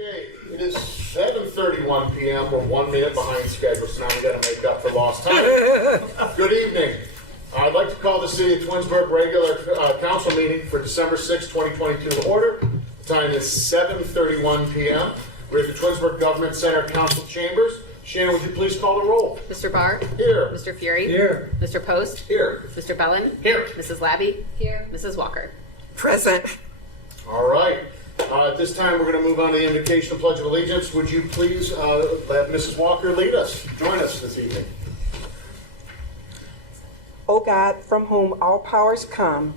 Okay, it is 7:31 p.m. We're 1 minute behind schedule, so now we got to make up for lost time. Good evening. I'd like to call the City of Twinsburg regular council meeting for December 6, 2022 to order. The time is 7:31 p.m. We're at the Twinsburg Government Center Council Chambers. Shannon, would you please call the roll? Mr. Barr? Here. Mr. Fury? Here. Mr. Post? Here. Mr. Bellin? Here. Mrs. Labby? Here. Mrs. Walker? Present. All right. At this time, we're going to move on to the invocation and Pledge of Allegiance. Would you please let Mrs. Walker lead us, join us this evening? O God, from whom all powers come,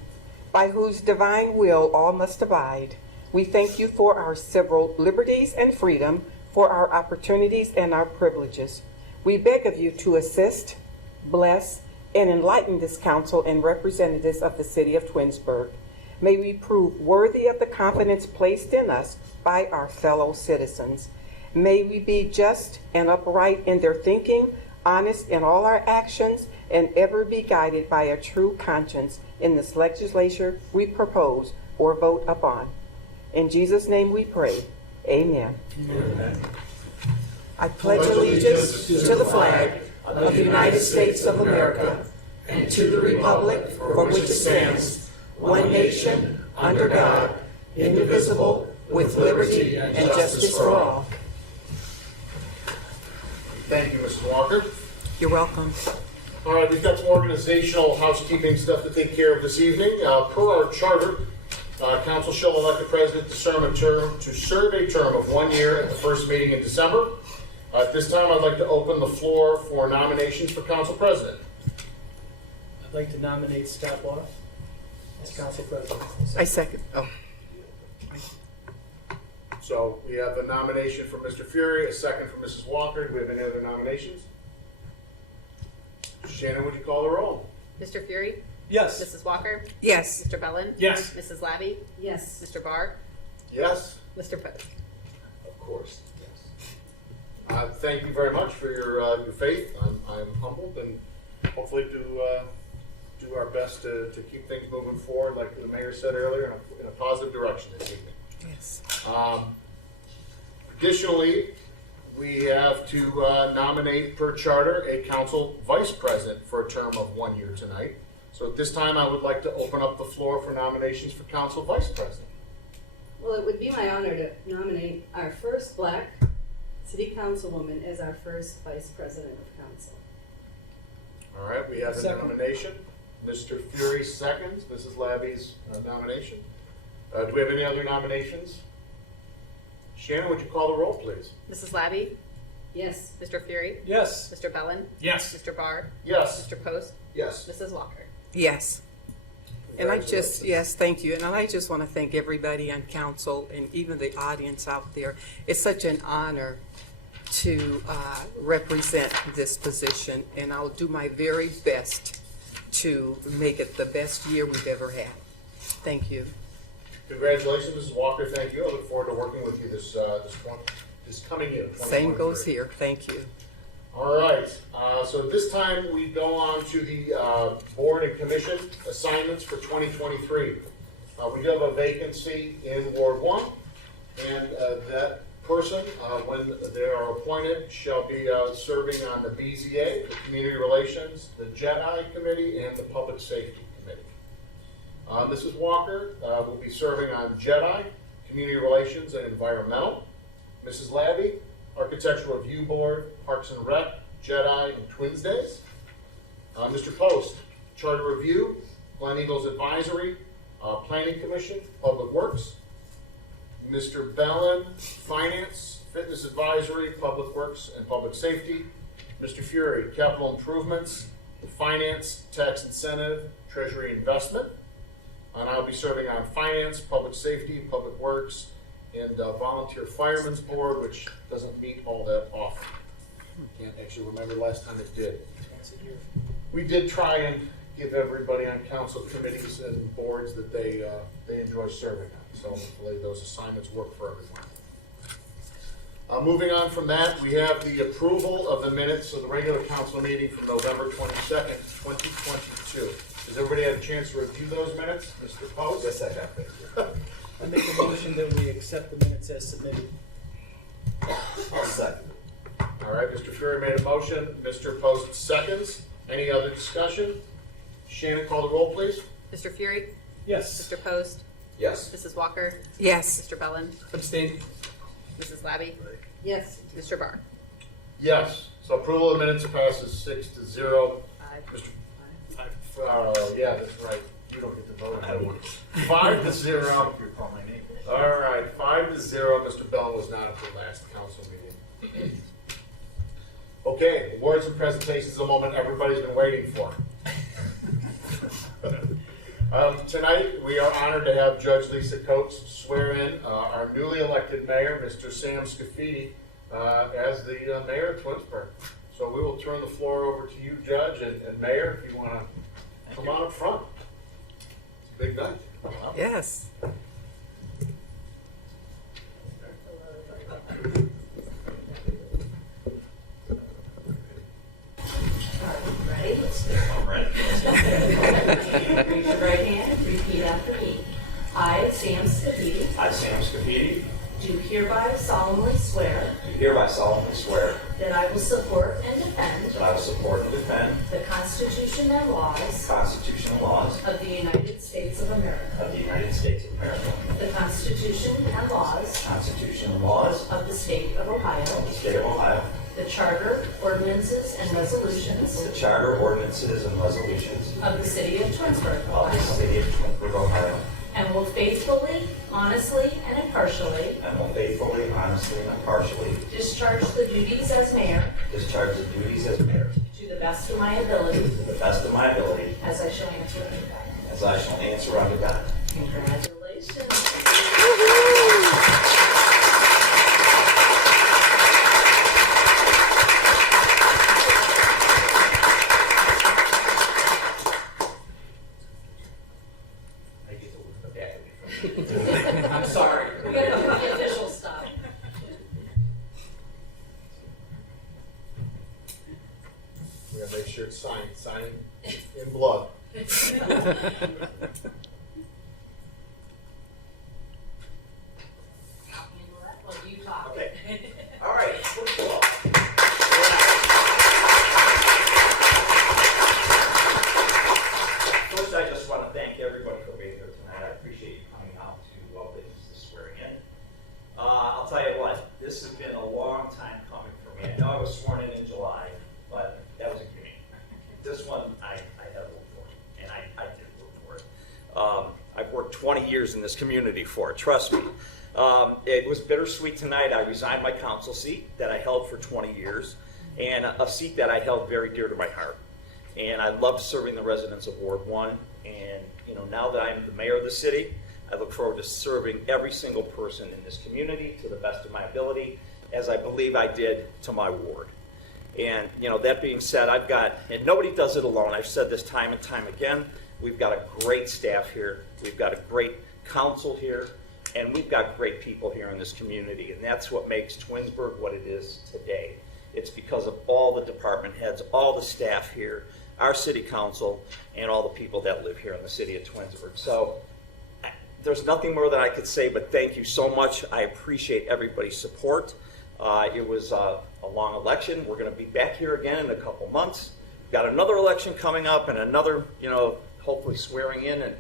by whose divine will all must abide, we thank you for our civil liberties and freedom, for our opportunities and our privileges. We beg of you to assist, bless, and enlighten this council and representatives of the City of Twinsburg. May we prove worthy of the confidence placed in us by our fellow citizens. May we be just and upright in their thinking, honest in all our actions, and ever be guided by a true conscience in this legislature we propose or vote upon. In Jesus' name we pray. Amen. Amen. I pledge allegiance to the flag of the United States of America and to the republic for which it stands, one nation, under God, indivisible, with liberty and justice for all. Thank you, Mrs. Walker. You're welcome. All right, we've got some organizational housekeeping stuff to take care of this evening. Per our charter, council shall elect a president to serve a term of 1 year at the first meeting in December. At this time, I'd like to open the floor for nominations for council president. I'd like to nominate Scott Ross as council president. I second. Oh. So we have a nomination for Mr. Fury, a second for Mrs. Walker. Do we have any other nominations? Shannon, would you call the roll? Mr. Fury? Yes. Mrs. Walker? Yes. Mr. Bellin? Yes. Mrs. Labby? Yes. Mr. Barr? Yes. Mr. Post? Of course, yes. Thank you very much for your faith. I'm humbled and hopefully do our best to keep things moving forward, like the mayor said earlier, in a positive direction this evening. Yes. Additionally, we have to nominate per charter a council vice president for a term of 1 year tonight. So at this time, I would like to open up the floor for nominations for council vice president. Well, it would be my honor to nominate our first black city councilwoman as our first vice president of council. All right, we have a Second. nomination. Mr. Fury seconds Mrs. Labby's nomination. Do we have any other nominations? Shannon, would you call the roll, please? Mrs. Labby? Yes. Mr. Fury? Yes. Mr. Bellin? Yes. Mr. Barr? Yes. Mr. Post? Yes. Mrs. Walker? Yes. And I just, Congratulations. yes, thank you. And I just want to thank everybody on council and even the audience out there. It's such an honor to represent this position, and I'll do my very best to make it the best year we've ever had. Thank you. Congratulations, Mrs. Walker. Thank you. I look forward to working with you this coming year. Same 2023. goes here. Thank you. All right. So this time we go on to the board and commission assignments for 2023. We do have a vacancy in Ward 1, and that person, when they are appointed, shall be serving on the BZA, the Community Relations, the JEDI Committee, and the Public Safety Committee. Mrs. Walker will be serving on JEDI, Community Relations, and Environmental. Mrs. Labby, Architectural Review Board, Parks and Rec, JEDI, and Twins Days. Mr. Post, Charter Review, Glen Eagles Advisory, Planning Commission, Public Works. Mr. Bellin, Finance, Fitness Advisory, Public Works, and Public Safety. Mr. Fury, Capital Improvements, Finance, Tax Incentive, Treasury Investment. And I'll be serving on Finance, Public Safety, Public Works, and Volunteer Firemen's Board, which doesn't meet all that often. Can't actually remember the last time it did. We did try and give everybody on council committees and boards that they enjoy serving on. So hopefully those assignments work for everyone. Moving on from that, we have the approval of the minutes of the regular council meeting from November 22nd, 2022. Has everybody had a chance to review those minutes? Mr. Post? Yes, I have. I make a motion that we accept the minutes as submitted. I'll second. All right, Mr. Fury made a motion, Mr. Post seconds. Any other discussion? Shannon, call the roll, please. Mr. Fury, Yes. Mr. Post, Yes. Mrs. Walker, Yes. Mr. Bellin, Abstain. Mrs. Labby, Yes. Mr. Barr. Yes. So approval of minutes passes 6-0. Mr. Yeah, that's right. You don't get to vote. I don't. 5-0. You call my name. All right, 5-0. Mr. Bell was not at the last council meeting. Okay, awards and presentations, a moment everybody's been waiting for. Tonight, we are honored to have Judge Lisa Coates swear in our newly elected mayor, Mr. Sam SCAFFIDE, as the mayor of Twinsburg. So we will turn the floor over to you, Judge, and Mayor, if you want to come on up front. It's a big night. Yes. Ready? I'm ready. Raise your right hand and repeat after me. I, Sam Scafidi, I, Sam SCAFFIDE, do hereby solemnly swear do hereby solemnly swear that I will support and defend that I will support and defend the Constitution and laws the Constitution and laws of the United States of America, of the United States of America, the Constitution and laws the Constitution and laws of the State of Ohio, of the State of Ohio, the Charter, ordinances, and resolutions the Charter, ordinances, and resolutions of the City of Twinsburg, of the Ohio, City of Twinsburg, Ohio, and will faithfully, honestly, and impartially and will faithfully, honestly, and impartially discharge the duties as mayor discharge the duties as mayor to the best of my ability, to the best of my ability, as I shall answer unto God. as I shall answer unto God. Congratulations. I get to look back. I'm sorry. We gotta do the official stuff. We gotta make sure it's signed in blood. Well, you talk. Okay. All right. First of all, first, I just want to thank everybody for being here tonight. I appreciate you coming out to witness the swearing in. I'll tell you what, this has been a long time coming for me. I know I was sworn in July, but that was a gimme. This one, I had to work for it, and I did work for it. I've worked 20 years in this community for it, trust me. It was bittersweet tonight. I resigned my council seat that I held for 20 years, and a seat that I held very dear to my heart. And I loved serving the residents of Ward 1, and now that I'm the mayor of the city, I look forward to serving every single person in this community to the best of my ability, as I believe I did to my ward. And that being said, and nobody does it alone. I've said this time and time again, we've got a great staff here, we've got a great council here, and we've got great people here in this community, and that's what makes Twinsburg what it is today. It's because of all the department heads, all the staff here, our city council, and all the people that live here in the city of Twinsburg. So there's nothing more that I could say, but thank you so much. I appreciate everybody's support. It was a long election. We're going to be back here again in a couple months. We've got another election coming up and another, hopefully swearing in. And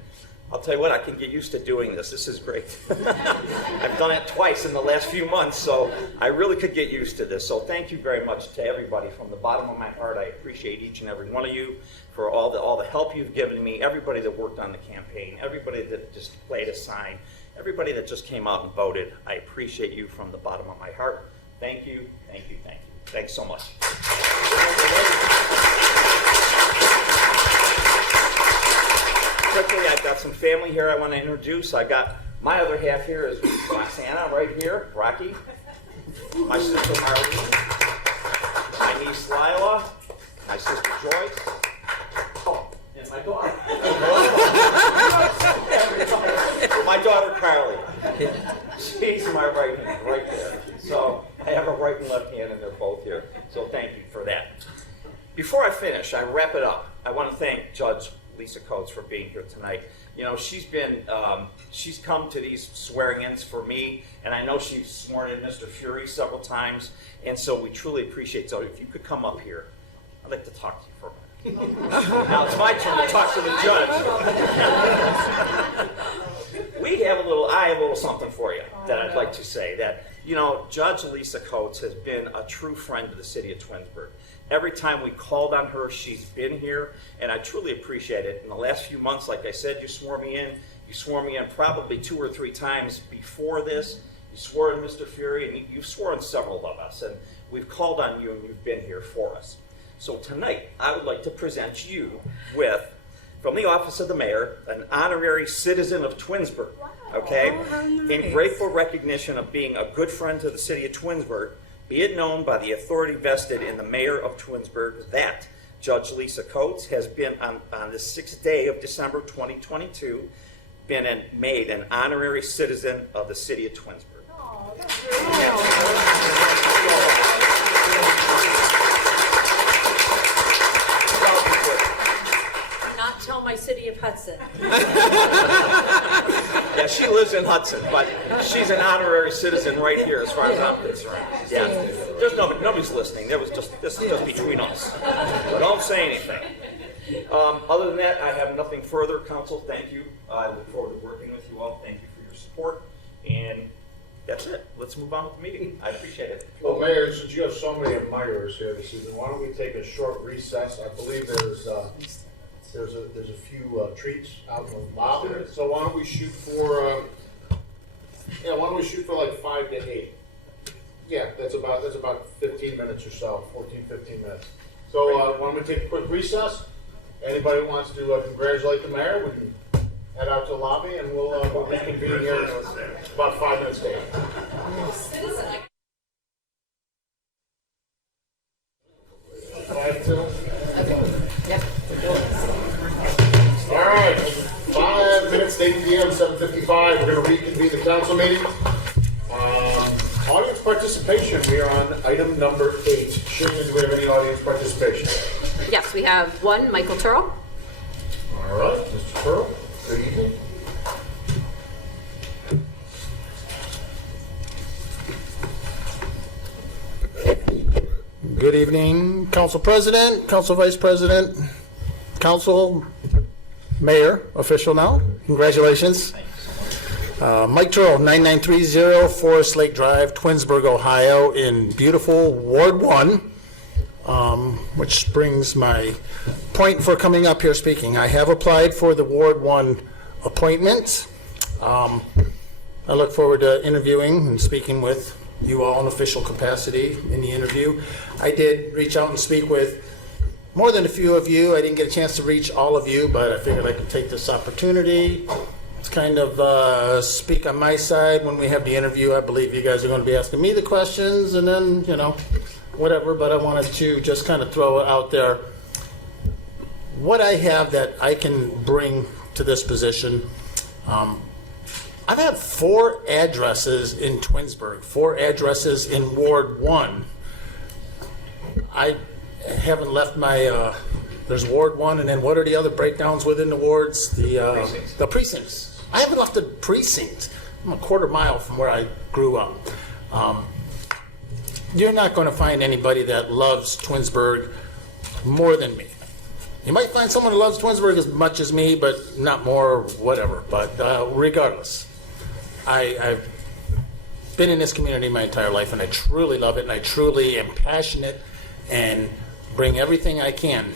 I'll tell you what, I can get used to doing this. This is great. I've done it twice in the last few months, so I really could get used to this. So thank you very much to everybody from the bottom of my heart. I appreciate each and every one of you for all the help you've given me, everybody that worked on the campaign, everybody that just played a sign, everybody that just came out and voted. I appreciate you from the bottom of my heart. Thank you, thank you, thank you. Thanks so much. Quickly, I've got some family here I want to introduce. I got my other half here is Roxana right here, Rocky. My sister Marlene. My niece Lila. My sister Joyce. Oh, and my daughter. My daughter Carly. She's my right hand, right there. So I have a right and left hand, and they're both here. So thank you for that. Before I finish, I wrap it up. I want to thank Judge Lisa Coates, for being here tonight. You know, she's come to these swearing-ins for me, and I know she's sworn in Mr. Fury several times, and so we truly appreciate it. So if you could come up here, I'd like to talk to you for a minute. Now it's my turn to talk to the judge. I have a little something for you that I'd like to say. That, you know, Judge Lisa Coates has been a true friend to the city of Twinsburg. Every time we called on her, she's been here, and I truly appreciate it. In the last few months, like I said, you swore me in. You swore me in probably 2 or 3 times before this. You swore in Mr. Fury, and you've sworn several of us, and we've called on you, and you've been here for us. So tonight, I would like to present you with, from the office of the mayor, an honorary citizen of Twinsburg, okay? In grateful recognition of being a good friend to the city of Twinsburg, be it known by the authority vested in the mayor of Twinsburg that Judge Lisa Coates has been on the 6th day of December 2022, been made an honorary citizen of the city of Twinsburg. Oh, that's really not tell my city of Hudson. Yeah, she lives in Hudson, but she's an honorary citizen right here, as far as I'm concerned. Yeah, there's nobody's listening. This is just between us. So don't say anything. Other than that, I have nothing further. Council, thank you. I look forward to working with you all. Thank you for your support, and that's it. Let's move on with the meeting. I appreciate it. Well, Mayor, since you have so many admirers here this evening, why don't we take a short recess? I believe there's a few treats out in the lobby. So why don't we shoot for like 5 to 8? Yeah, that's about 15 minutes or so, 14, 15 minutes. So why don't we take a quick recess? Anybody who wants to congratulate the mayor, we can head out to the lobby, and we'll reconvene here in about 5 minutes later. All right, 5 minutes, 8 p.m., 7:55. We're going to reconvene the council meeting. Audience participation, we are on item number 8. Shannon, do we have any audience participation? Yes, we have one, Michael Turl. All right, Mr. Pearl, good evening. Good evening, Council President, Council Vice President, Council, Mayor, official now. Congratulations. Mike Turl, 9930 Forest Lake Drive, Twinsburg, Ohio, in beautiful Ward 1, which brings my point for coming up here speaking. I have applied for the Ward 1 appointment. I look forward to interviewing and speaking with you all in official capacity in the interview. I did reach out and speak with more than a few of you. I didn't get a chance to reach all of you, but I figured I could take this opportunity to kind of speak on my side when we have the interview. I believe you guys are going to be asking me the questions and then, you know, whatever, but I wanted to just kind of throw it out there. What I have that I can bring to this position, I've had 4 addresses in Twinsburg, 4 addresses in Ward 1. I haven't left my, there's Ward 1, and then what are the other breakdowns within the wards? The precincts. I haven't left a precinct. I'm a quarter mile from where I grew up. You're not going to find anybody that loves Twinsburg more than me. You might find someone who loves Twinsburg as much as me, but not more, whatever. But regardless, I've been in this community my entire life, and I truly love it, and I truly am passionate and bring everything I can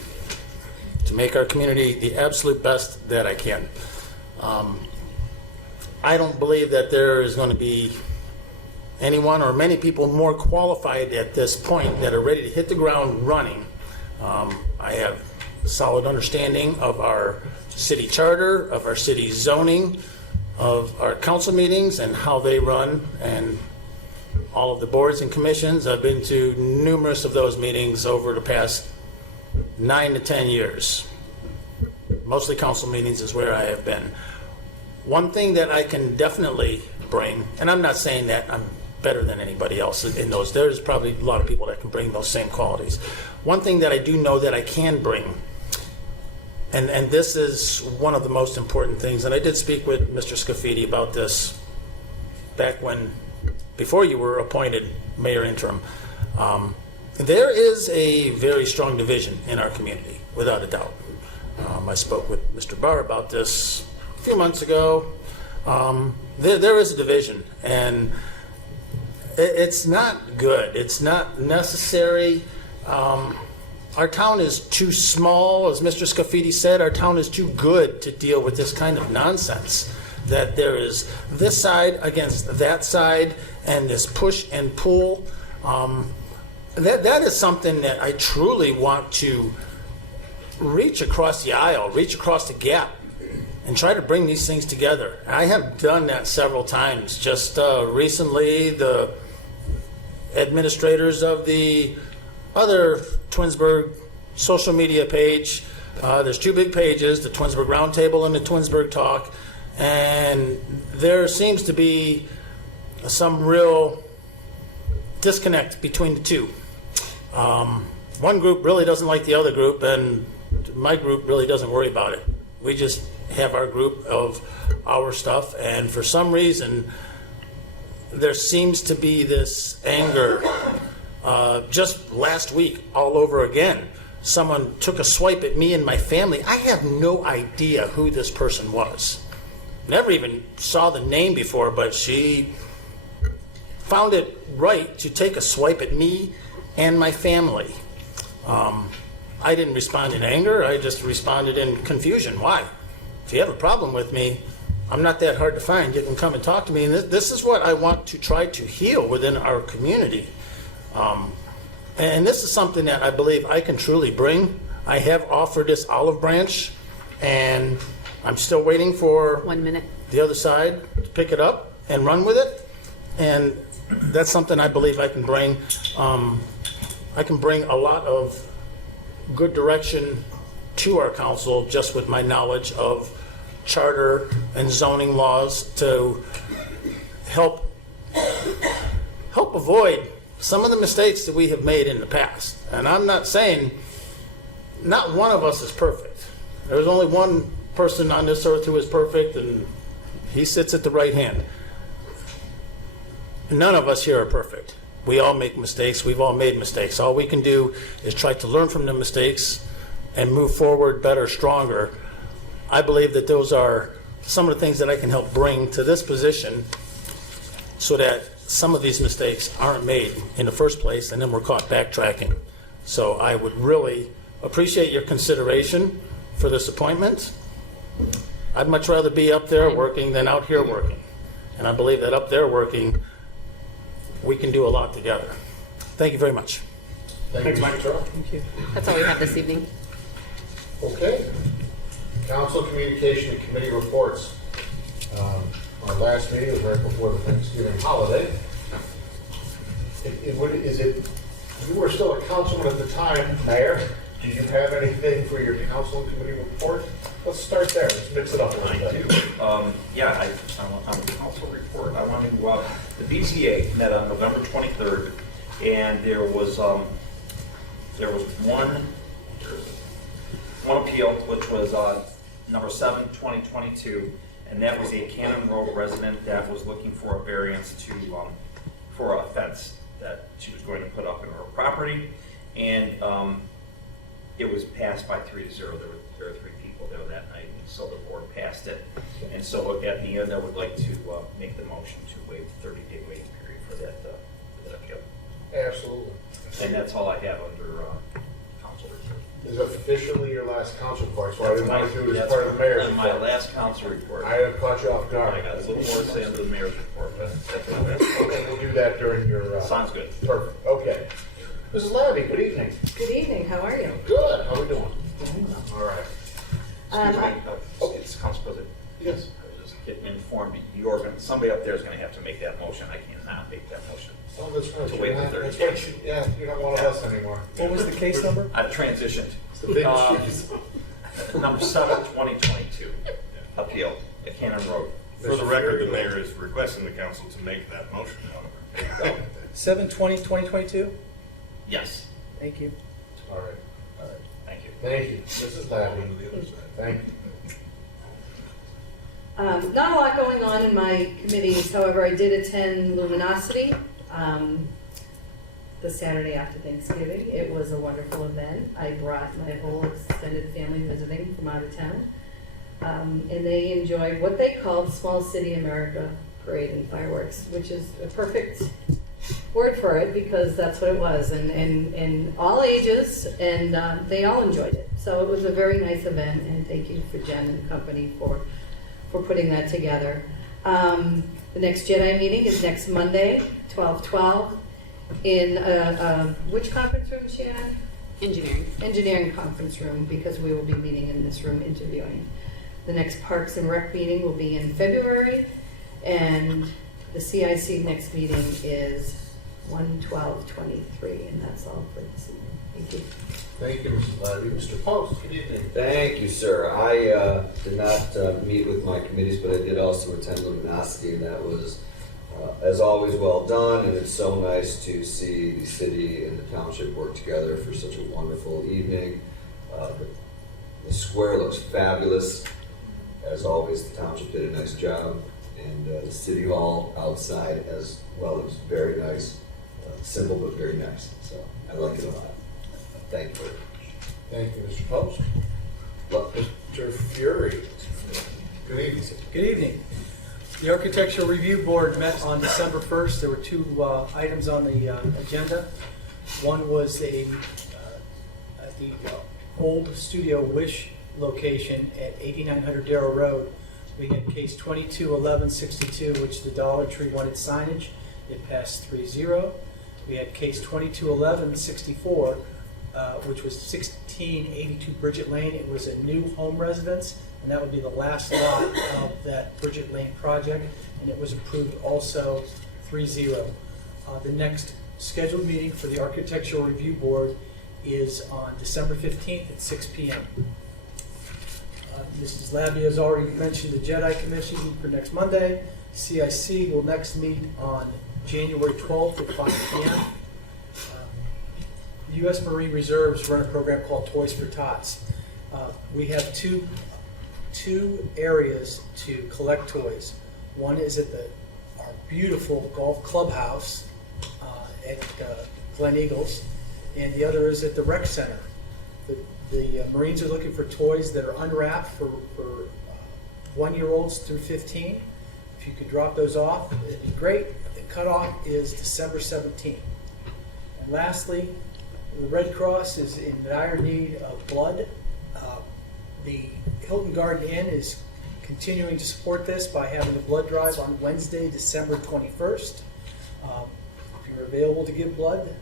to make our community the absolute best that I can. I don't believe that there is going to be anyone or many people more qualified at this point that are ready to hit the ground running. I have a solid understanding of our city charter, of our city zoning, of our council meetings and how they run, and all of the boards and commissions. I've been to numerous of those meetings over the past 9 to 10 years. Mostly council meetings is where I have been. One thing that I can definitely bring, and I'm not saying that I'm better than anybody else in those, there's probably a lot of people that can bring those same qualities. One thing that I do know that I can bring And this is one of the most important things. And I did speak with Mr. SCAFFIDE about this back before you were appointed mayor interim. There is a very strong division in our community, without a doubt. I spoke with Mr. Barr about this a few months ago. There is a division, and it's not good. It's not necessary. Our town is too small, as Mr. SCAFFIDE said. Our town is too good to deal with this kind of nonsense, that there is this side against that side and this push and pull. That is something that I truly want to reach across the aisle, reach across the gap, and try to bring these things together. I have done that several times. Just recently, the administrators of the other Twinsburg social media page, there's two big pages, the Twinsburg Roundtable and the Twinsburg Talk, and there seems to be some real disconnect between the two. One group really doesn't like the other group, and my group really doesn't worry about it. We just have our group of our stuff, and for some reason, there seems to be this anger. Just last week, all over again, someone took a swipe at me and my family. I have no idea who this person was. Never even saw the name before, but she found it right to take a swipe at me and my family. I didn't respond in anger. I just responded in confusion. Why? If you have a problem with me, I'm not that hard to find. You can come and talk to me. And this is what I want to try to heal within our community. And this is something that I believe I can truly bring. I have offered this olive branch, and I'm still waiting for 1 minute. the other side to pick it up and run with it. And that's something I believe I can bring. I can bring a lot of good direction to our council just with my knowledge of charter and zoning laws to help avoid some of the mistakes that we have made in the past. And I'm not saying not one of us is perfect. There's only one person on this earth who is perfect, and he sits at the right hand. None of us here are perfect. We all make mistakes. We've all made mistakes. All we can do is try to learn from the mistakes and move forward better, stronger. I believe that those are some of the things that I can help bring to this position so that some of these mistakes aren't made in the first place and then we're caught backtracking. So I would really appreciate your consideration for this appointment. I'd much rather be up there working than out here working. And I believe that up there working, we can do a lot together. Thank you very much. Thanks, Mike Turl. Thank you. That's all we have this evening. Okay. Council communication and committee reports. Our last meeting was right before the Thanksgiving holiday. You were still a councilman at the time, Mayor. Do you have anything for your council and committee report? Let's start there. Let's mix it up a little bit. On the council report, I want to, the BZA met on November 23rd, and there was one appeal, which was number 7, 2022, and that was a Cannon Road resident that was looking for a variance for a fence that she was going to put up in her property, and it was passed by 3-0. There were 3 people there that night, and so the board passed it. And so at the end, I would like to make the motion to waive the 30-day waiting period for that appeal. Absolutely. And that's all I have under council report. This is officially your last council report, so I didn't want to do it as part of the mayor's my report. last council report. I have caught you off guard. I got a little more to say under the mayor's report, but that's my last. Okay, we'll do that during your... Sounds good. Perfect. Okay. Mrs. Labby, good evening. Good evening, how are you? Good. How are we doing? All right. It's Council President. Yes. I was just getting informed that somebody up there is going to have to make that motion. I cannot make that motion. Oh, that's right. To waive the 30 That's days. right. Yeah, you're not one of us anymore. What was the case number? I've transitioned. It's the big cheese. Number 7, 2022 appeal at Cannon Road. For the record, the mayor is requesting the council to make that motion, however. 7/20/2022. Yes. Thank you. All right. Thank you. Thank you. Mrs. Labby. Thank you. Not a lot going on in my committees, however, I did attend Luminosity the Saturday after Thanksgiving. It was a wonderful event. I brought my whole extended family visiting from out of town. And they enjoyed what they called Small City America Parade and Fireworks, which is a perfect word for it because that's what it was. And all ages, and they all enjoyed it. So it was a very nice event, and thank you for Jen and company for putting that together. The next Jedi meeting is next Monday, 12/12, in which conference room, Shannon? Engineering. Engineering conference room, because we will be meeting in this room interviewing. The next Parks and Rec meeting will be in February, and the CIC next meeting is 1/12/23, and that's all for this evening. Thank you. Thank you, Mrs. Labby. Mr. Post, good evening. Thank you, sir. I did not meet with my committees, but I did also attend Luminosity, and that was, as always, well done. And it's so nice to see the city and the township work together for such a wonderful evening. The square looks fabulous. As always, the township did a nice job, and the city hall outside as well looks very nice. Simple but very nice. So I like it a lot. Thank you. Thank you, Mr. Post. Mr. Fury. Good evening. Good evening. The Architectural Review Board met on December 1st. There were two items on the agenda. One was at the old Studio Wish location at 8900 Darrow Road. We had case 221162, which the Dollar Tree wanted signage. It passed 3-0. We had case 221164, which was 1682 Bridget Lane. It was a new home residence, and that would be the last lot of that Bridget Lane project, and it was approved also 3-0. The next scheduled meeting for the Architectural Review Board is on December 15th at 6 p.m. Mrs. Labby has already mentioned the Jedi Commission for next Monday. CIC will next meet on January 12th at 5 p.m. The U.S. Marine Reserves run a program called Toys for Tots. We have two areas to collect toys. One is at our beautiful golf clubhouse at Glen Eagles, and the other is at the rec center. The Marines are looking for toys that are unwrapped for 1-year-olds through 15. If you could drop those off, it'd be great. The cutoff is December 17th. And lastly, the Red Cross is in dire need of blood. The Hilton Garden Inn is continuing to support this by having a blood drive on Wednesday, December 21st. If you're available to give blood,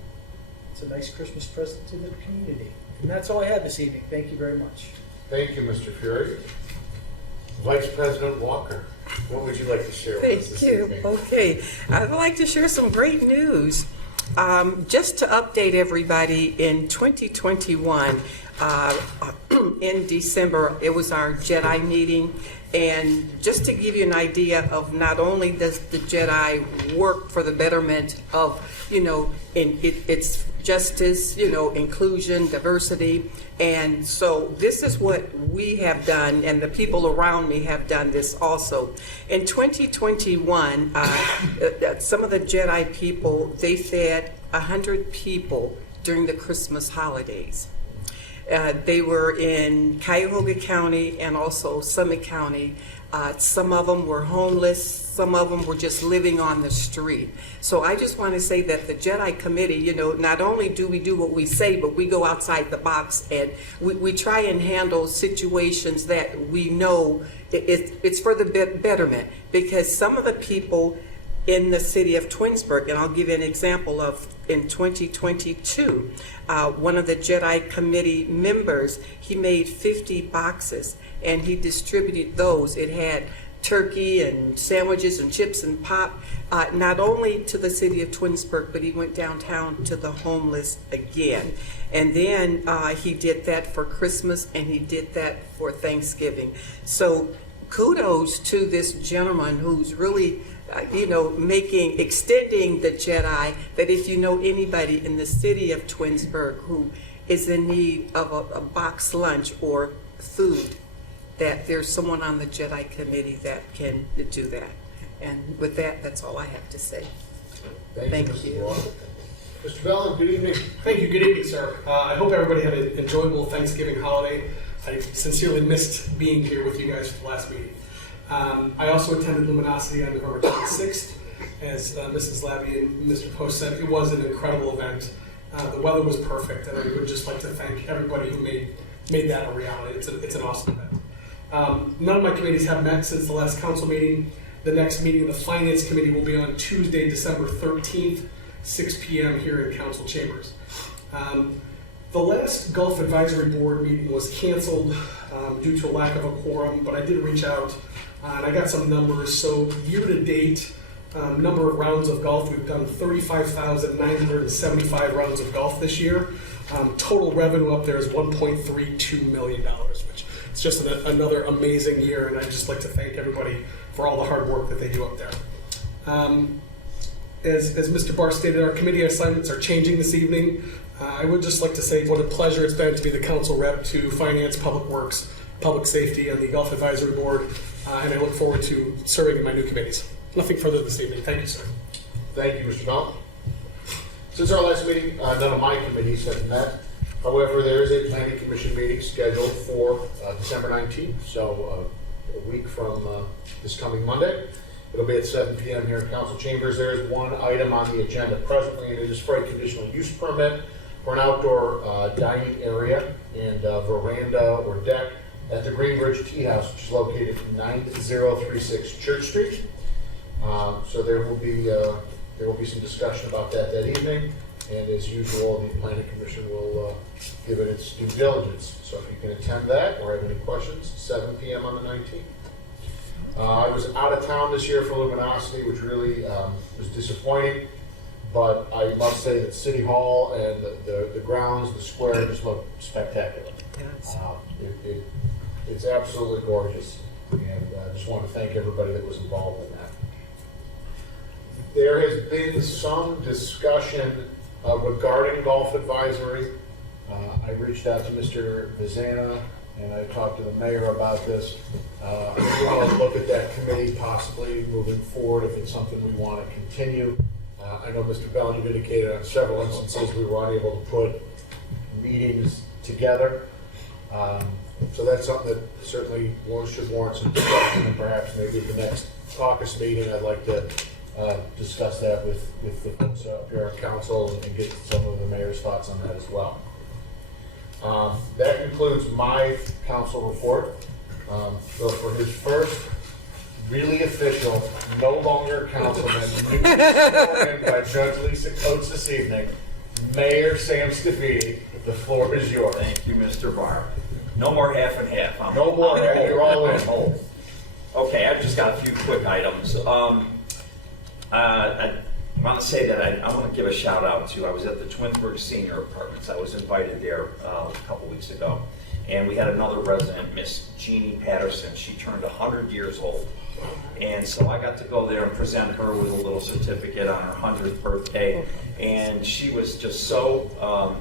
it's a nice Christmas present to the community. And that's all I have this evening. Thank you very much. Thank you, Mr. Fury. Vice President Walker, what would you like to share with us this evening? Okay, I'd like to share some great news. Just to update everybody, in 2021, in December, it was our Jedi meeting. And just to give you an idea of not only does the Jedi work for the betterment of, it's justice, inclusion, diversity. And so this is what we have done, and the people around me have done this also. In 2021, some of the Jedi people, they fed 100 people during the Christmas holidays. They were in Cuyahoga County and also Summit County. Some of them were homeless. Some of them were just living on the street. So I just want to say that the Jedi Committee, not only do we do what we say, but we go outside the box and we try and handle situations that we know it's for the betterment. Because some of the people in the city of Twinsburg, and I'll give you an example of in 2022, one of the Jedi Committee members, he made 50 boxes and he distributed those. It had turkey and sandwiches and chips and pop, not only to the city of Twinsburg, but he went downtown to the homeless again. And then he did that for Christmas and he did that for Thanksgiving. So kudos to this gentleman who's really extending the Jedi, that if you know anybody in the city of Twinsburg who is in need of a box lunch or food, that there's someone on the JEDI committee that can do that. And with that, that's all I have to say. Thank Mr. you. Wall. Mr. Bell, good evening. Thank you. Good evening, sir. I hope everybody had an enjoyable Thanksgiving holiday. I sincerely missed being here with you guys for the last meeting. I also attended Luminosity on November 26th. As Mrs. Labby and Mr. Post said, it was an incredible event. The weather was perfect, and I would just like to thank everybody who made that a reality. It's an awesome event. None of my committees have met since the last council meeting. The next meeting of the Finance Committee will be on Tuesday, December 13th, 6 p.m. here in council chambers. The last Gulf Advisory Board meeting was canceled due to a lack of a quorum, but I did reach out and I got some numbers. So year to date, number of rounds of golf, we've done 35,975 rounds of golf this year. Total revenue up there is $1.32 million, which is just another amazing year, and I'd just like to thank everybody for all the hard work that they do up there. As Mr. Barr stated, our committee assignments are changing this evening. I would just like to say what a pleasure it's been to be the council rep to Finance, Public Works, Public Safety, and the Gulf Advisory Board, and I look forward to serving in my new committees. Nothing further this evening. Thank you, sir. Thank you, Mr. Bell. Since our last meeting, none of my committees have met. However, there is a planning commission meeting scheduled for December 19th, so a week from this coming Monday. It'll be at 7 p.m. here in council chambers. There is one item on the agenda presently, and it is for a conditional use permit for an outdoor dining area and veranda or deck at the Greenbridge Tea House, which is located at 9036 Church Street. So there will be some discussion about that evening, and as usual, the planning commission will give it its due diligence. So if you can attend that or have any questions, 7 p.m. on the 19th. I was out of town this year for Luminosity, which really was disappointing, but I must say that City Hall and the grounds, the square, just look spectacular. It's absolutely gorgeous, and I just want to thank everybody that was involved in that. There has been some discussion regarding golf advisory. I reached out to Mr. Vizana and I talked to the mayor about this. We want to look at that committee possibly moving forward if it's something we want to continue. I know Mr. Bell, you've indicated on several instances we were unable to put meetings together. So that's something that certainly should warrant some discussion, and perhaps maybe at the next caucus meeting I'd like to discuss that with the folks up here on council and get some of the mayor's thoughts on that as well. That concludes my council report. So for his first really official, no longer councilman, newly sworn in by Judge Lisa Coates this evening, Mayor Sam SCAFFIDE, the floor is yours. Thank you, Mr. Barr. No more half and half. No more half, you're all in. Okay, I've just got a few quick items. I want to say that I want to give a shout out to, I was at the Twinsburg Senior Apartments. I was invited there a couple weeks ago. And we had another resident, Miss Jeannie Patterson. She turned 100 years old. And so I got to go there and present her with a little certificate on her 100th birthday. And she was just so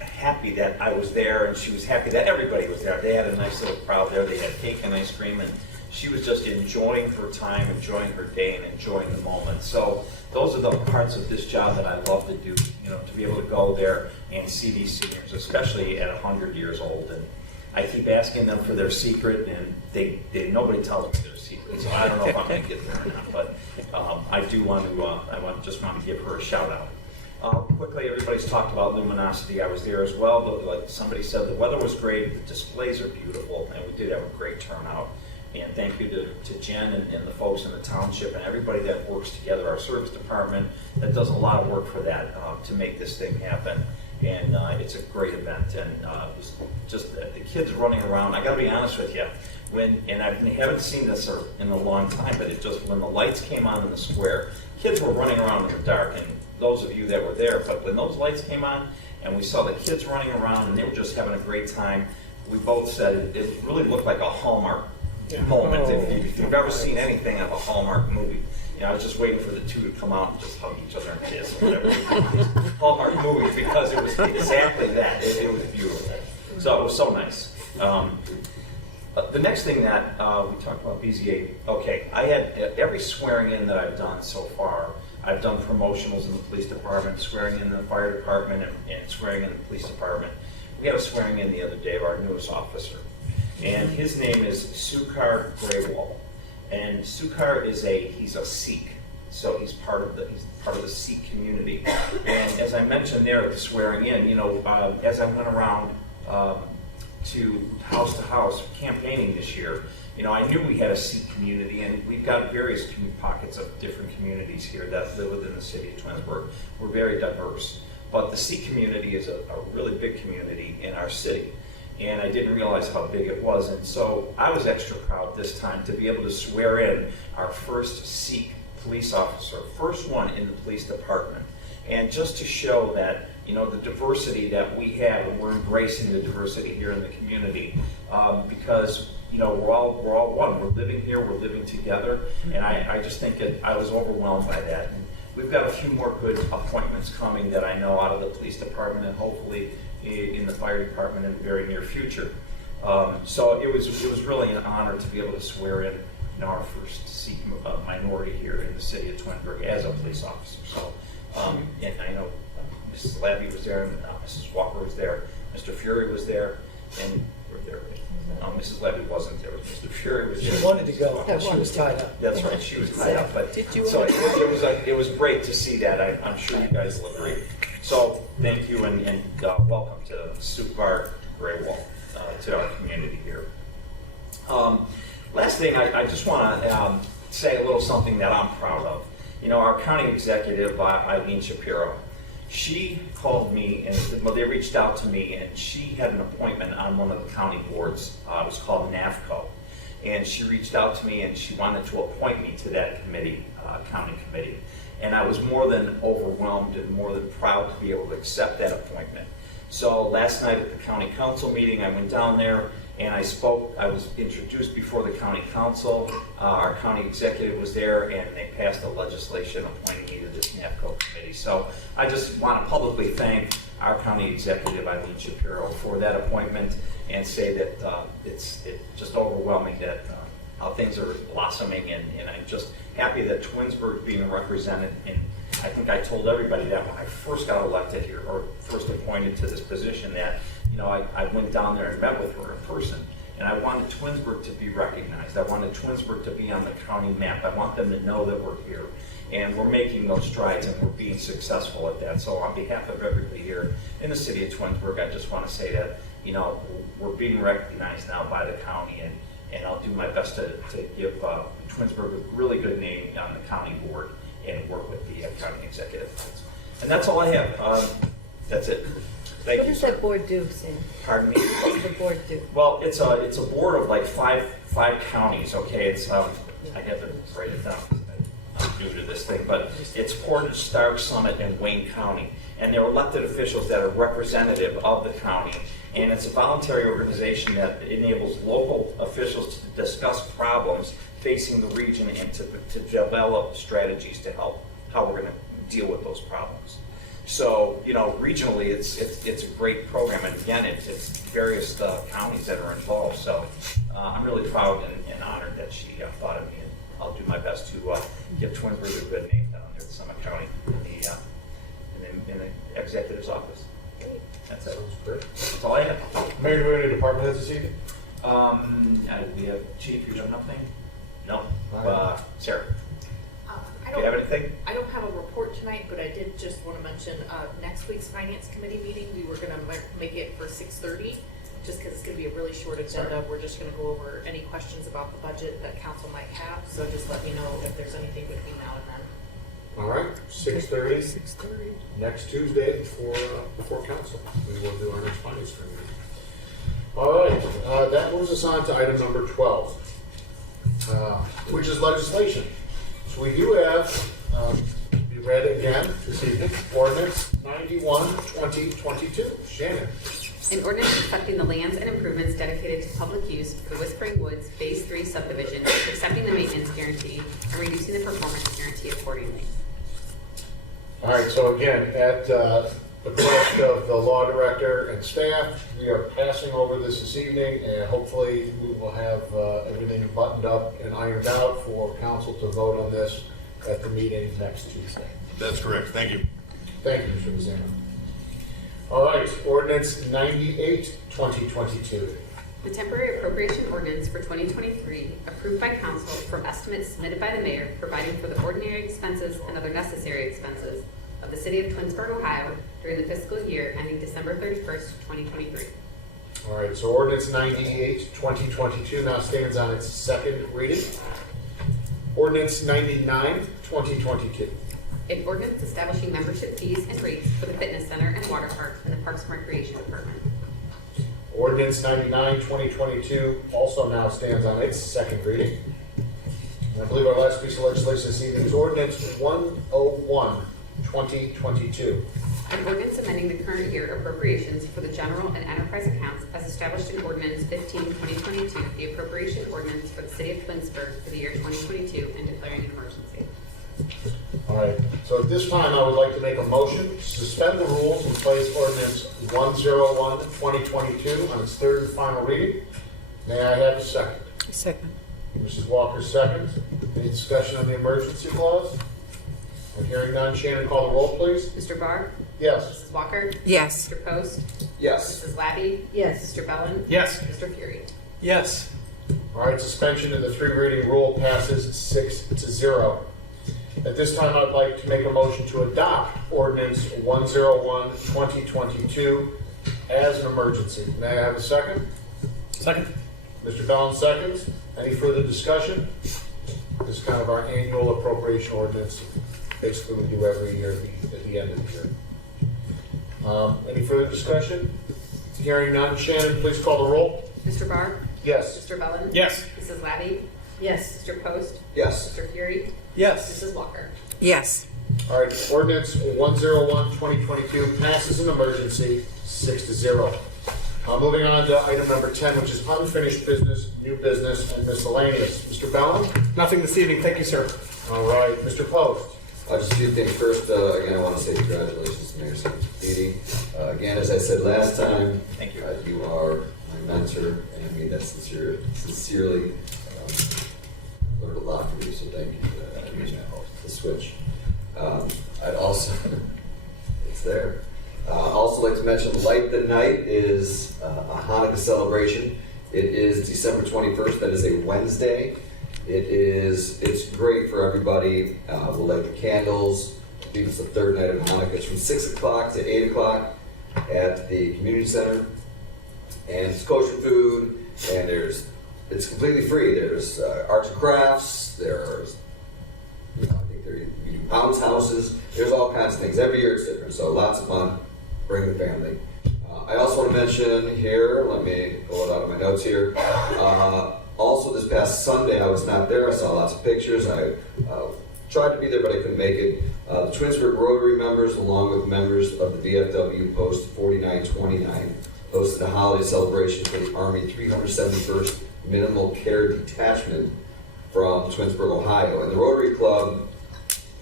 happy that I was there, and she was happy that everybody was there. They had a nice little crowd there. They had cake and ice cream, and she was just enjoying her time, enjoying her day, and enjoying the moment. So those are the parts of this job that I love to do, you know, to be able to go there and see these seniors, especially at 100 years old. And I keep asking them for their secret, and nobody tells me their secret. So I don't know if I'm going to get there or not, but I do want to. Just want to give her a shout out. Quickly, everybody's talked about Luminosity. I was there as well, but like somebody said, the weather was great, the displays are beautiful, and we did have a great turnout. And thank you to Jen and the folks in the township and everybody that works together, our service department that does a lot of work for that to make this thing happen. And it's a great event, and it was just the kids running around. I got to be honest with you, and I haven't seen this in a long time, but it just, when the lights came on in the square, kids were running around in the dark, and those of you that were there, but when those lights came on and we saw the kids running around and they were just having a great time, we both said it really looked like a Hallmark moment. If you've ever seen anything of a Hallmark movie, you know, I was just waiting for the two to come out and just hug each other and is, whatever. Hallmark movies, because it was exactly that. It was beautiful. So it was so nice. The next thing that we talked about BZA, okay, I had every swearing in that I've done so far. I've done promotionals in the police department, swearing in the fire department, and swearing in the police department. We had a swearing in the other day of our newest officer, and his name is Sukar Graywall. And Sukar is he's a Sikh, so he's part of the Sikh community. And as I mentioned there at the swearing in, you know, as I went around to house campaigning this year, you know, I knew we had a Sikh community, and we've got various pockets of different communities here that live within the city of Twinsburg. We're very diverse, but the Sikh community is a really big community in our city, and I didn't realize how big it was, and so I was extra proud this time to be able to swear in our first Sikh police officer, first one in the police department, and just to show that, you know, the diversity that we have, and we're embracing the diversity here in the community, because, you know, we're all one. We're living here, we're living together, and I just think I was overwhelmed by that. And we've got a few more good appointments coming that I know out of the police department, and hopefully in the fire department in the very near future. So it was really an honor to be able to swear in, you know, our first Sikh minority here in the city of Twinsburg as a police officer. So, and I know Mrs. Labby was there, and Mrs. Walker was there, Mr. Fury was there, and Mrs. Labby wasn't there. Mr. Fury was there. She wanted to go, but she was tied up. That's right, she was tied up. But so it was great to see that. I'm sure you guys will agree. So thank you, and welcome to Sukar Graywall to our community here. Last thing, I just want to say a little something that I'm proud of. You know, our county executive, Eileen Shapiro, she called me, and they reached out to me, and she had an appointment on one of the county boards. It was called NAFCO. And she reached out to me, and she wanted to appoint me to that committee, county committee. And I was more than overwhelmed and more than proud to be able to accept that appointment. So last night at the county council meeting, I went down there and I spoke. I was introduced before the county council. Our county executive was there, and they passed a legislation appointing me to this NAFCO committee. So I just want to publicly thank our county executive, Eileen Shapiro, for that appointment, and say that it's just overwhelming that how things are blossoming, and I'm just happy that Twinsburg is being represented. And I think I told everybody that when I first got elected here, or first appointed to this position, that, you know, I went down there and met with her in person, and I wanted Twinsburg to be recognized. I wanted Twinsburg to be on the county map. I want them to know that we're here, and we're making those strides, and we're being successful at that. So on behalf of everybody here in the city of Twinsburg, I just want to say that, you know, we're being recognized now by the county, and I'll do my best to give Twinsburg a really good name on the county board and work with the county executive. And that's all I have. That's it. Thank you. What does that board do, Sam? Pardon me? What does the board do? Well, it's a board of like five counties. Okay, it's I have to write it down. I'm new to this thing, but it's Portage, Stark, Summit, and Wayne County, and they're elected officials that are representative of the county. And it's a voluntary organization that enables local officials to discuss problems facing the region and to develop strategies to help how we're going to deal with those problems. So, you know, regionally, it's a great program, and again, it's various counties that are involved. So, I'm really proud and honored that she thought of me, and I'll do my best to give Twinsburg a good name down there at Summit County in the executive's office. That's it. That's all I have. Mayor, do we have any department heads this evening? We have Chief. You have nothing? No. Sarah. I Do you have anything? I don't have a report tonight, but I did just want to mention next week's finance committee meeting. We were going to make it for 6:30, just because it's going to be a really short agenda. We're just going to go over any questions about the budget that council might have. So just let me know if there's anything between now and then. All right, 6:30. 6:30. Next Tuesday before council. We will do our next finance committee. All right, that moves us on to item number 12, which is legislation. So we do have, to be read again this evening, ordinance 91/2022. Shannon. An ordinance respecting the lands and improvements dedicated to public use for Whispering Woods Phase 3 subdivision, accepting the maintenance guarantee and reducing the performance guarantee accordingly. All right, so again, at the request of the law director and staff, we are passing over this evening, and hopefully we will have everything buttoned up and ironed out for council to vote on this at the meeting next Tuesday. That's correct. Thank you. Thank you, Mr. Mazzano. All right, ordinance 98, 2022. The temporary appropriation ordinance for 2023, approved by council from estimates submitted by the mayor, providing for the ordinary expenses and other necessary expenses of the city of Twinsburg, Ohio, during the fiscal year ending December 31st, 2023. All right, so ordinance 98, 2022 now stands on its second reading. Ordinance 99, 2022. An ordinance establishing membership fees and rates for the fitness center and water park in the Parks and Recreation Department. Ordinance 99, 2022 also now stands on its second reading. And I believe our last piece of legislation this evening is ordinance 101, 2022. An ordinance amending the current year appropriations for the general and enterprise accounts as established in Ordinance 15, 2022, the appropriation ordinance for the city of Twinsburg for the year 2022, and declaring an emergency. All right, so at this time, I would like to make a motion to suspend the rules and place ordinance 101, 2022 on its third and final reading. May I have a second? Second. Mrs. Walker seconds. Any discussion on the emergency clause? I'm hearing none. Shannon, call the roll, please. Mr. Barr? Yes. Mrs. Walker? Yes. Mr. Post? Yes. Mrs. Labby? Yes. Mr. Bellin? Yes. Mr. Fury? Yes. All right, suspension of the three reading rule passes 6-0. At this time, I'd like to make a motion to adopt ordinance 101, 2022 as an emergency. May I have a second? Second. Mr. Bellin seconds. Any further discussion? This is kind of our annual appropriation ordinance. Basically, we do every year at the end of the year. Any further discussion? Hearing none. Shannon, please call the roll. Mr. Barr? Yes. Mr. Bellin? Yes. Mrs. Labby? Yes. Mr. Post? Yes. Mr. Fury? Yes. Mrs. Walker? Yes. All right, ordinance 101, 2022 passes an emergency 6-0. Moving on to item number 10, which is unfinished business, new business, and miscellaneous. Mr. Bellin? Nothing this evening. Thank you, sir. All right, Mr. Post? Just a few things. First, again, I want to say congratulations to Mayor Petey. Again, as I said last time, Thank you. You are my mentor, and I mean that sincerely. Learned a lot from you, so thank you for that. The switch. I'd also, it's there. Also like to mention Light the Night is a Hanukkah celebration. It is December 21st. That is a Wednesday. It's great for everybody. We'll light the candles. I believe it's the third night of Hanukkah. It's from 6 o'clock to 8 o'clock at the community center. And it's kosher food, and it's completely free. There's arts and crafts. There's, I think you do bounce houses. There's all kinds of things. Every year it's different, so lots of fun. Bring the family. I also want to mention here, let me pull it out of my notes here. Also this past Sunday, I was not there. I saw lots of pictures. I tried to be there, but I couldn't make it. The Twinsburg Rotary members, along with members of the VFW Post 4929, hosted a holiday celebration for the Army 371st Minimal Care Detachment from Twinsburg, Ohio. And the Rotary Club,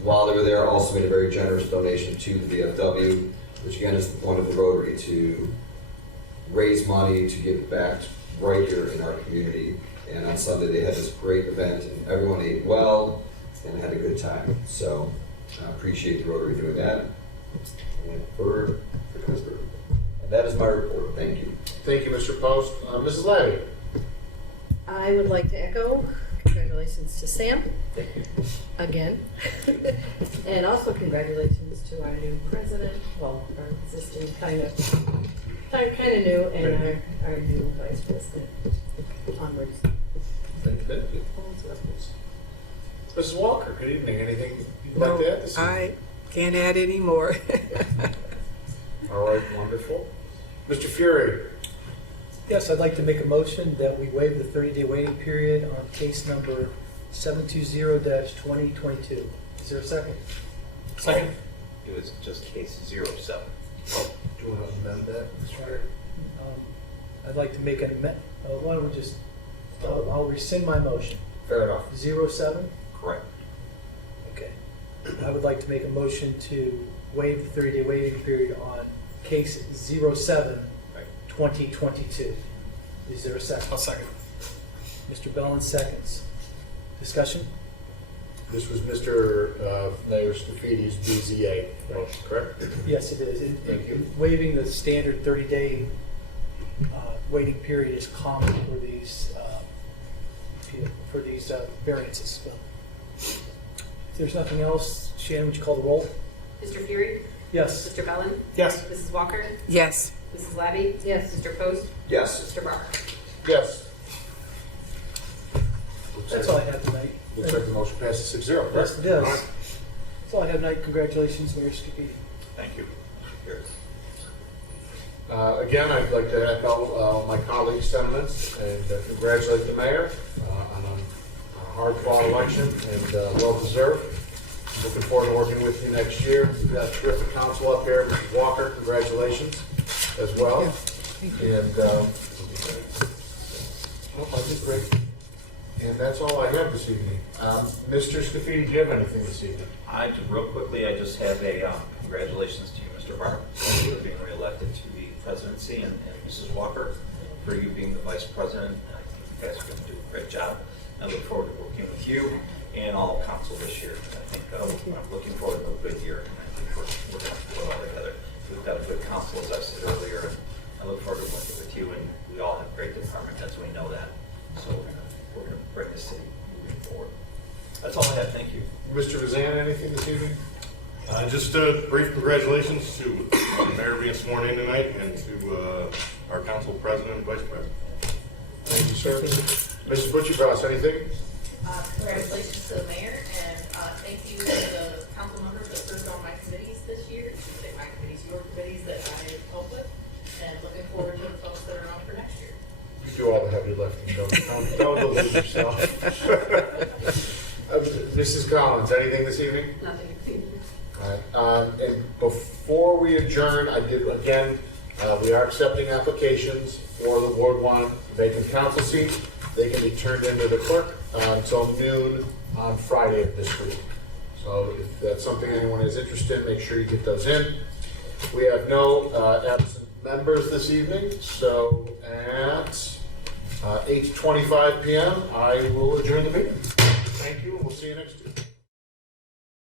while they were there, also made a very generous donation to the VFW, which again is the point of the Rotary, to raise money to give back right here in our community. And on Sunday they had this great event, and everyone ate well and had a good time. So I appreciate the Rotary doing that. And for Twinsburg. And that is my report. Thank you. Thank you, Mr. Post. Mrs. Labby? I would like to echo congratulations to Sam again. And also congratulations to our new president, well, our existing kind of new, and our new vice president. Onwards. Thank you. Mrs. Walker, good evening. Anything you'd like to add this evening? I can't add any more. All right, wonderful. Mr. Fury? Yes, I'd like to make a motion that we waive the 30-day waiting period on case number 720-2022. Is there a second? Second. It was just case 07. Do you want to amend that? Sure. I'd like to make an amendment. Why don't we just, I'll rescind my motion. Fair enough. 07? Correct. Okay. I would like to make a motion to waive the 30-day waiting period on case 07-2022. Is there a second? I'll second. Mr. Bellin seconds. Discussion? This was Mr. Mayor Scaffidi's BZA, correct? Yes, it is. Thank you. Waiving the standard 30-day waiting period is common for these variances. So, if there's nothing else, Shannon, would you call the roll? Mr. Fury? Yes. Mr. Bellin? Yes. Mrs. Walker? Yes. Mrs. Labby? Yes. Mr. Post? Yes. Mr. Barr? Yes. That's all I have tonight. Looks like the motion passes 6-0, Yes, correct? it does. That's all I have tonight. Congratulations, Mayor Scafidi. Thank you. Again, I'd like to echo my colleagues' sentiments and congratulate the mayor on a hard-fought election and well-deserved. I'm looking forward to working with you next year. We've got a terrific council up here. Mrs. Walker, congratulations as well. And I did great. And that's all I have this evening. Mr. Scafidi, do you have anything this evening? Real quickly, I just have a congratulations to you, Mr. Barr, for being reelected to the presidency, and Mrs. Walker for you being the vice president. I think you guys are going to do a great job. I look forward to working with you and all council this year. I think I'm looking forward to a good year, and I think we're going to put it all together. We've got a good council, as I said earlier, and I look forward to working with you, and we all have great department heads, we know that. So we're going to bring the city moving forward. That's all I have. Thank you. Mr. Vazan, anything this evening? Just a brief congratulations to the mayor being sworn in tonight and to our council president and vice president. Thank you, sir. Mrs. Butcher-Gross, anything? Congratulations to the mayor, and thank you to the council members that served on my committees this year. Say my committees, your committees that I helped with, and looking forward to the folks that are on for next year. You do all the heavy lifting, don't delude yourself. Mrs. Collins, anything this evening? Nothing. All right. And before we adjourn, we are accepting applications for the Ward 1 vacant council seat. They can be turned into the clerk until noon on Friday of this week. So if that's something anyone is interested in, make sure you get those in. We have no absent members this evening, so at 8:25 p.m. I will adjourn the meeting. Thank you, and we'll see you next week.